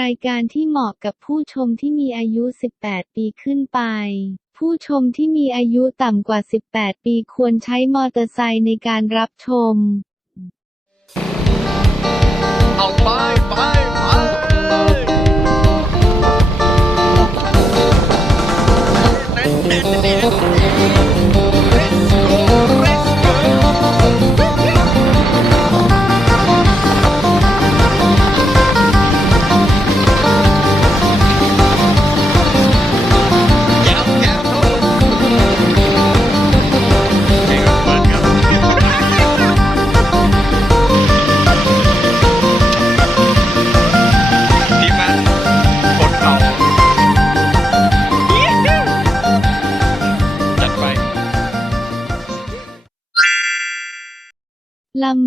รายการที่เหมาะกับผู้ชมที่มีอายุ 18 ปีขึ้นไป ผู้ชมที่มีอายุต่ำกว่า 18 ปีควรใช้มอเตอร์ไซค์ในการรับชม เอาไปไปไป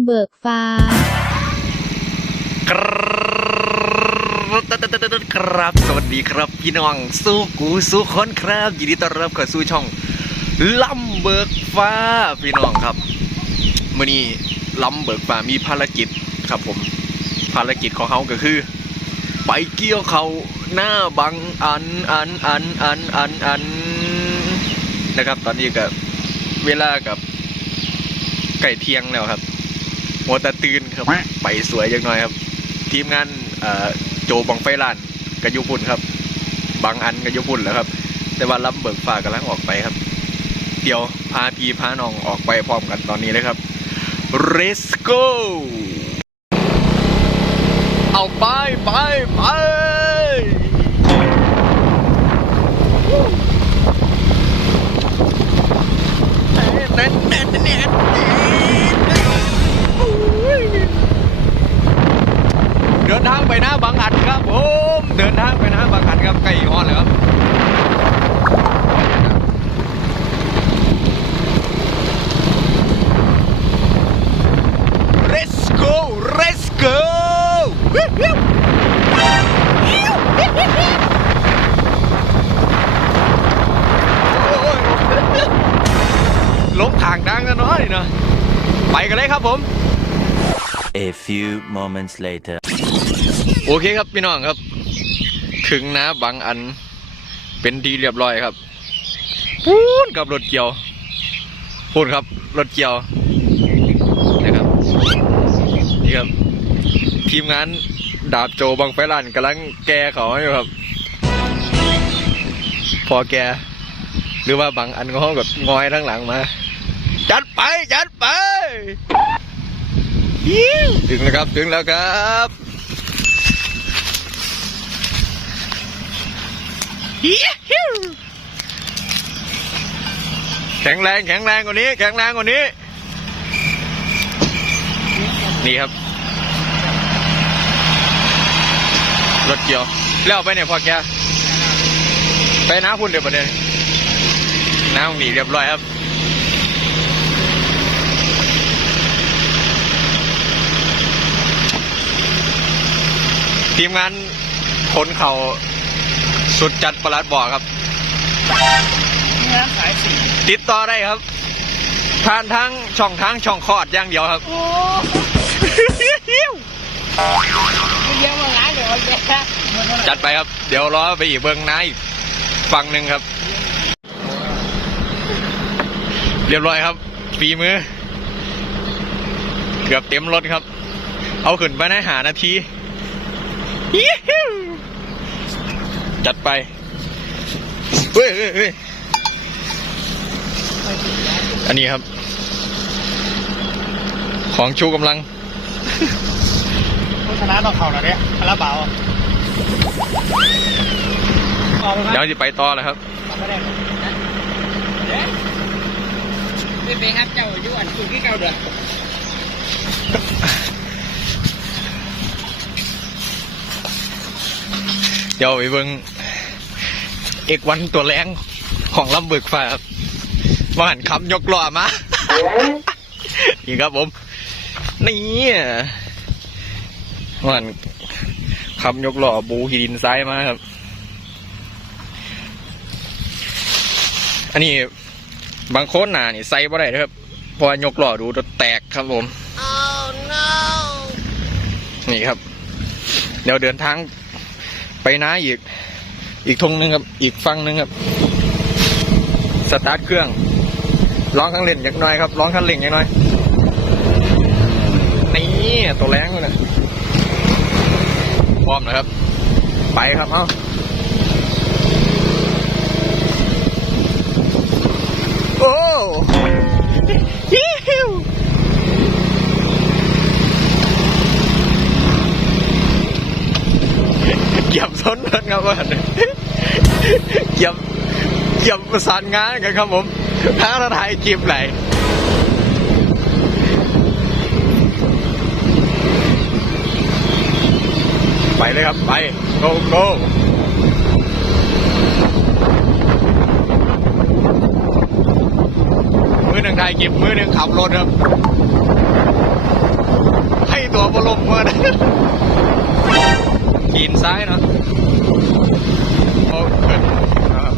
เบิกฟ้า ครับ สวัสดีครับพี่น้อง สู้กูสู้คนครับยินดีต้อนรับเข้าสู่ช่องลำเบิกฟ้าพี่น้องครับมื่อนี้ลำเบิกฟ้ามีภารกิจครับผม ภารกิจของเขาก็คือ ไปเกี่ยวเขาหน้าบังอันอันอันอันอันอันนะครับ ตอนนี้กับเวลากับไก่เทียงแล้วครับ หัวตะตื่นครับไปสวยจังหน่อยครับ ทีมงานโจบังไฟลานกระยุพุ่นครับ บางอันกระยุพุ่นแล้วครับ แต่ว่าลำเบิกฟ้ากำลังออกไปครับ เดี๋ยวพาพีพาน้องออกไปพร้อมกันตอนนี้เลยครับ Let's go เอาไปไปไปเน้นเน้นเน้น เดินทางไปหน้าบางอันครับผมเดินทางไปหน้าบางอันครับใกล้ฮอดแล้วครับ Let's go Let's go ล้มทางดังนะน้อยเนาะไปกันเลยครับผม A few moments later. โอเคครับพี่น้องครับ ถึงนะบางอันเป็นทีเรียบร้อยครับพูนกับรถเกี่ยวพูนครับรถเกี่ยวนะครับนี่ครับ ทีมงานดาบโจบังไฟลันกำลังแกเขาอยู่ครับ พอแก หรือว่าบางอันก็แบบงอยทั้งหลังมา จัดไป จัดไป ถึงแล้วครับถึงแล้วครับแข็งแรงแข็งแรงกว่านี้ แข็งแรงกว่านี้ นี่ครับ รถเกี่ยว แล้วไปเนี่ยพอแกไปน้าคุณเดี๋ยวประเด็นน้าของหนีเรียบร้อยครับ ทีมงานขนเขาสุดจัดประหลัดบอกครับติดต่อได้ครับผ่านทางช่องทางช่องคลอดอย่างเดียวครับจัดไปครับ เดี๋ยวรอไปอีกเบื้องหน้าอีกฝั่งหนึ่งครับ เรียบร้อยครับฝีมือ เกือบเต็มรถครับ เอาขึ้นไปในหานาทีอิ๊ว จัดไปเฮ้ยเฮ้ยเฮ้ยอันนี้ครับ ของชูกำลังโฆษณาต้องเข่าหน่อยเนี่ยคาราบาวออกไปเดี๋ยวจะไปต่อแล้วครับไม่ได้ไม่ไปครับเจ้าอยู่อันสูงที่เก่าเด้อ เดี๋ยวไปเบิ่งเอกวันตัวแรงของลำบึกฟ้าครับมาหันคำยกล้อมา นี่ครับผม นี่มาหันคำยกล้อบูหิดินซ้ายมาครับ อันนี้บางโค้นหนานี่ใส่บ่ได้นะครับเพราะว่ายกล้อดูจะแตกครับผมนี่ครับ เดี๋ยวเดินทาง ไปน้าอีก อีกทงหนึงครับ อีกฟังหนึงครับ สตาร์ทเครื่อง ร้องข้างเล่นอย่างน้อยครับ ร้องข้างเล่งอย่างน้อย นี่ตัวแรงเลยนะพร้อมนะครับ ไปครับเอ้าโอ้ยิวเหยียบซ้ นเพิ่นครับว่าเหยียบเหยียบประสานงานกันครับผมท้าเราถ่ายคลิปไหนไปเลยครับ ไป go go มือหนึ่งถ่ายคลิปมือหนึ่งขับรถครับ ให้ตัวบลมมานะกินซ้ายเนาะโอ้เกิดนะครับ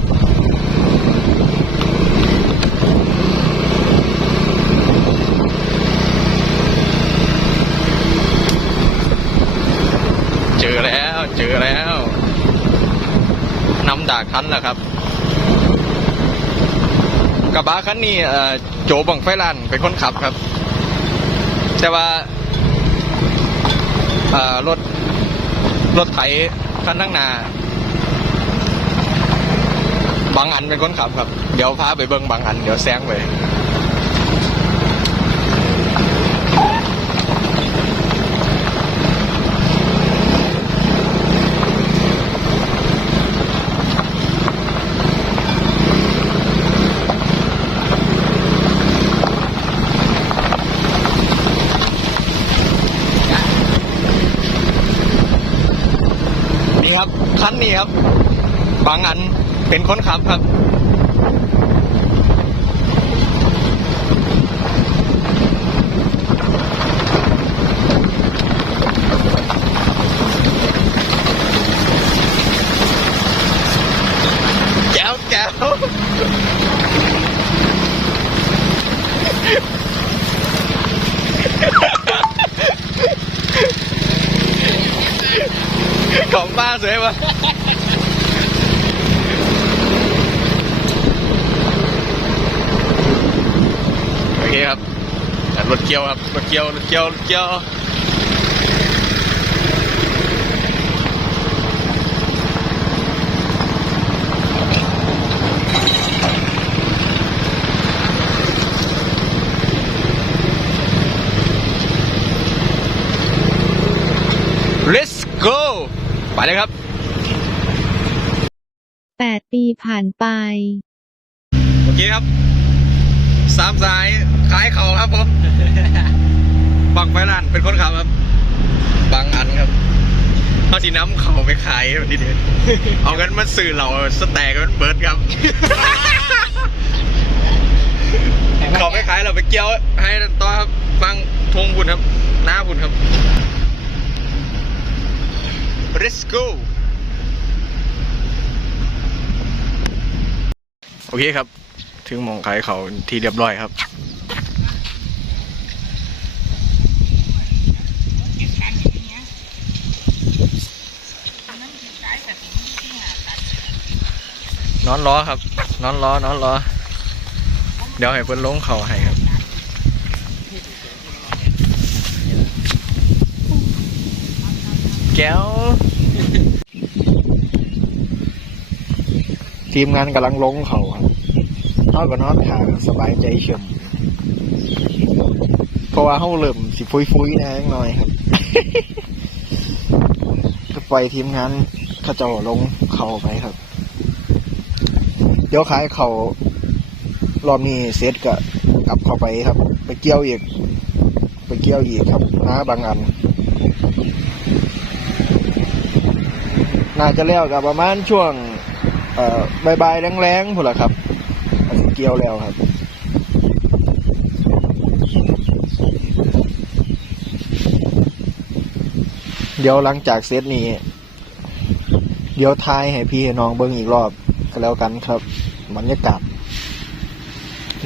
เจอแล้ว เจอแล้วนำดาก คันแล้วครับ กระบะคันนี้โจบังไฟลันเป็นคนขับครับ แต่ว่ารถรถไถคันทั้งนาบางอันเป็นคนขับครับ เดี๋ยวพาไปเบิ้งบางอัน เดี๋ยวแซงไปนี่ คันนี้ครับ บางอันเป็นคนขับครับ แก้วแก้ว ของป้าสวยปะโอเคครับรถเกียวครับรถเกียวรถเกียวรถเกียว let's go ไปเลยครับ 8 ปีผ่านไป โอเคครับ สามสายขายเขาครับผม บังไฟลันเป็นคนขับครับบางอันครับเอาสีน้ำเขาไปขายวันนี้เด็ดเอากันมาสื่อเราสแต็กกันเบิร์ดครับ เขาไปขายเราไปเกี่ยวให้ต่อครับฟังทงบุญครับหน้าบุญครับ let's go โอเคครับ ถึงมองขายเขาที่เรียบร้อยครับนอนล้อครับ นอนล้อนอนล้อ เดี๋ยวให้เพิ่อนลงเขาให้ครับแก้ว ทีมงานกำลังลงเขาครับเท่ากับนอนถาสบายใจเฉยเพราะว่าเขาเริ่มสิฟุยฟุยๆนะหน่อยครับก็ปล่อยทีมงานขาเจ้าลงเขาไปครับ เดี๋ยวขายเขารอบนี้เซตก็กลับเข้าไปครับ ไปเกี่ยวอีก ไปเกี่ยวอีกครับน้าบางอันน่าจะแล้วกับประมาณช่วง เอ่อบายๆแรงๆพุ่นละครับอาจสิเกี่ยวแล้วครับเดี๋ยวหลังจากเซตนี้ เดี๋ยวทายให้พี่ให้น้องเบิ้งอีกรอบก็แล้วกันครับบรรยากาศ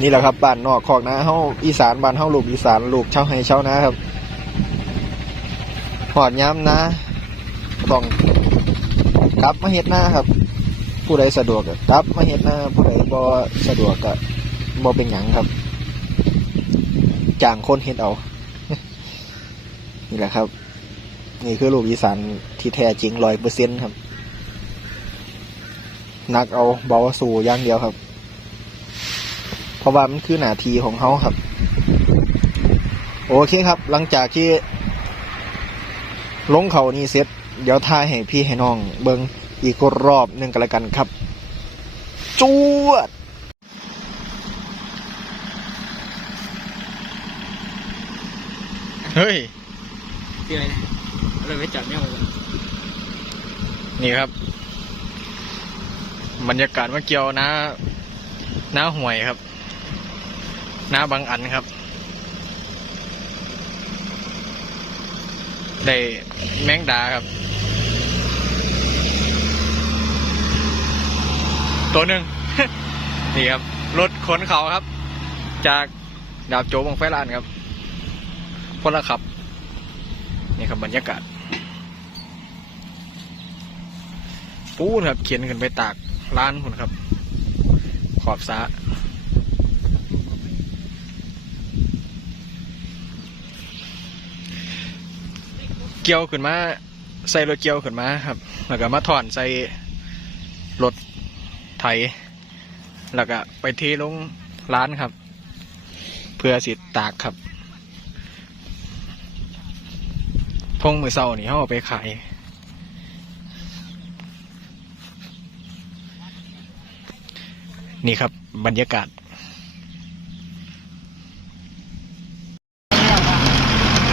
นี่แหละครับบ้านนอกคอกนะเฮาอีสานบ้านเฮาลูกอีสานลูกเช่าให้เช่านะครับหอดย้ำนะต้องกลับมาเฮ็ดหน้าครับ ผู้ใดสะดวกก็กลับมาเฮ็ดหน้าผู้ใดบ่สะดวกก็บ่เป็นหยังครับจ้างคนเฮ็ดเอา นี่แหละครับ นี่คือลูกอีสานที่แท้จริงร้อยเปอร์เซ็นต์ครับนักเอาเบาสู่อย่างเดียวครับ เพราะว่ามันคือหน้าที่ของเขาครับ โอเคครับ หลังจากที่ลงเขานี่เสร็จ เดี๋ยวทายให้พี่ให้น้องเบิง อีกรอบหนึ่งกันละกันครับ จวดเฮ้ยที่ไหนเราไม่จับเนี่ยนี่ครับ บรรยากาศเมื่อเกี่ยวนะน้าห่วยครับ น้าบางอันครับ ได้แมงดาครับ ตัวหนึ่ง นี่ครับ รถขนเขาครับ จากดาบโจบงไฟลานครับพลขับ นี่ครับบรรยากาศ ปูนครับ เขียนขึ้นไปตากร้านคุณครับ ขอบสะเกี่ยวขึ้นมา ใส่รถเกี่ยวขึ้นมาครับ แล้วก็มาถอนใส่รถ ไถ แล้วก็ไปเทลงร้านครับ เพื่อสิตากครับ พงมือเศร้านี่เขาเอาไปขาย นี่ครับบรรยากาศ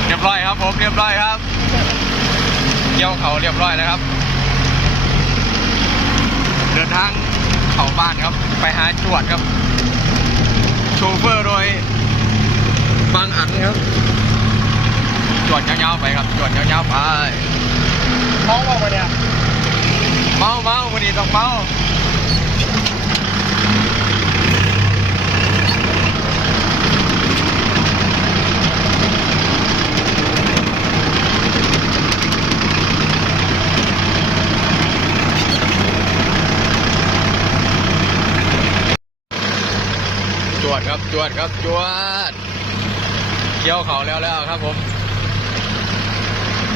เรียบร้อยครับผมเรียบร้อยครับเกี่ยวเขาเรียบร้อยแล้วครับ เดินทาง เข้าบ้านครับ ไปหาจวดครับ โชเฟอร์โดยบางอันครับ จวดยาวๆไปครับ จวดยาวๆไปมองว่าไปเนี่ยเมาเมาวันนี้ต้องเมา ครับจวดครับจวดเกี่ยวเขาแล้วแล้วครับผม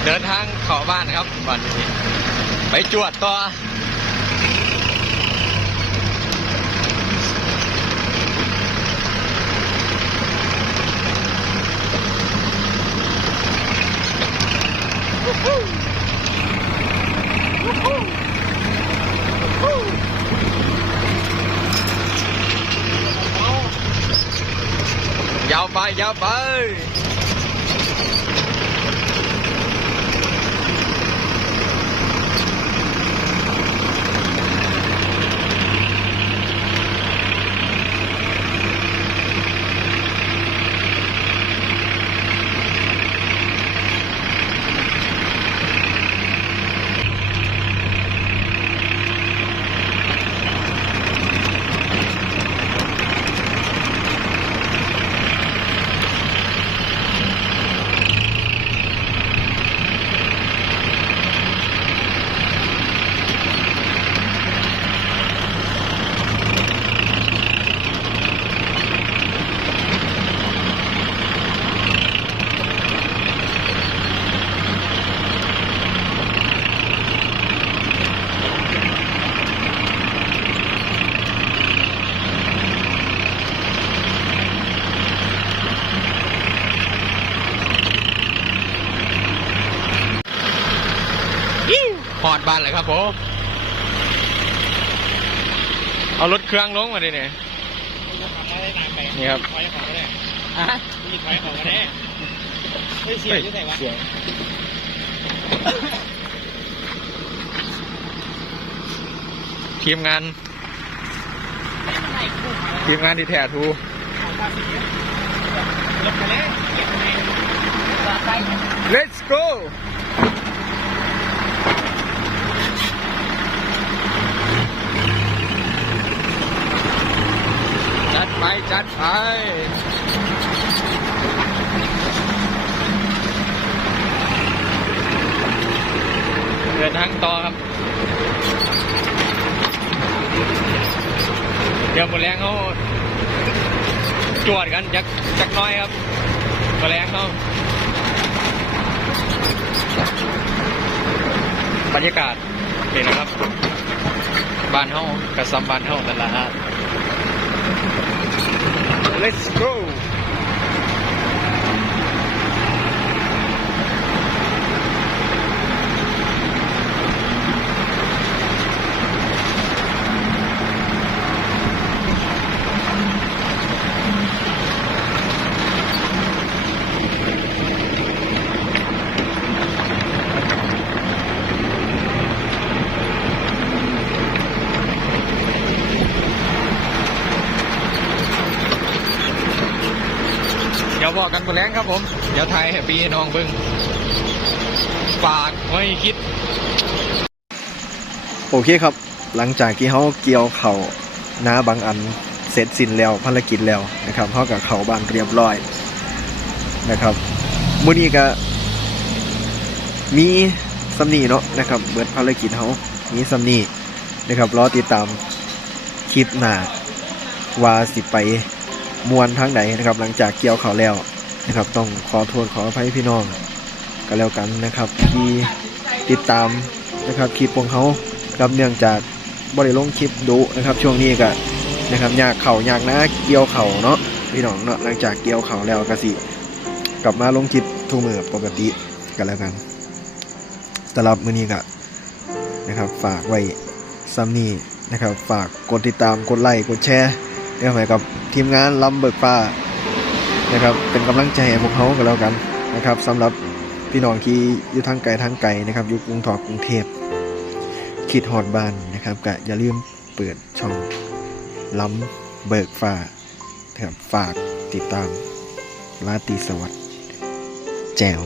เดินทางเข้าบ้านครับวันนี้ไปจวดต่อยาวไอดบ้านเลยครับผมเอารถเครื่องลงมาดิเนี่ยนี่ครับถอยของก็ได้ฮะมีถอยของก็ได้เฮ้ยเสียงอยู่ไหนวะเสียงทีมงาน ทีมงานที่แท้ทูรถไปเลยเก็บไปไหน Let's go ไปจัดไปเดินทางต่อครับ เดี๋ยวหมดแรงเขาจวดกันจักจักน้อยครับหมดแรงเขาบรรยากาศนี่นะครับบานเฮากระซับบานเฮานั่นแหละฮะ let's go เดี๋ยวบอกันหมดแรงครับผม เดี๋ยวไทยให้ปีให้น้องเบิ้งฝากไว้คิด โอเคครับ หลังจากที่เขาเกี่ยวเข่าน้าบางอันเสร็จสิ้นแล้วภารกิจแล้วนะครับเขากับเขาบานเรียบร้อยนะครับมื้อนี้ก็มีสำนีเนาะนะครับเบิดภารกิจเขามีสำนีนะครับรอติดตามคลิปหน้าว่าสิไป มวนทางไหนนะครับ หลังจากเกี่ยวเขาแล้วนะครับ ต้องขอโทษขออภัยพี่น้องก็แล้วกันนะครับ ที่ติดตามนะครับคลิปของเขาครับเนื่องจากบริลงคลิปดุนะครับ ช่วงนี้ก็นะครับยากเข่ายากนะเกี่ยวเข่าเนาะพี่น้องเนาะหลังจากเกี่ยวเข่าแล้วก็สิกลับมาลงคลิปทุกมือปกติกันแล้วกันสำหรับมื้อนี้ก็นะครับ ฝากไว้ซัมนี่นะครับ ฝากกดติดตามกดไลค์กดแชร์ เรื่องให้กับทีมงานลำเบิกฟ้านะครับเป็นกำลังใจให้พวกเขากันแล้วกันนะครับสำหรับพี่น้องที่อยู่ทางไกลทางไกลนะครับอยู่กรุงทอกกรุงเทพคิดฮอดบ้านนะครับก็อย่าลืมเปิดช่องล้ำเบิกฟ้านะครับฝากติดตามลาตรีสวัสดิ์แจ๋ว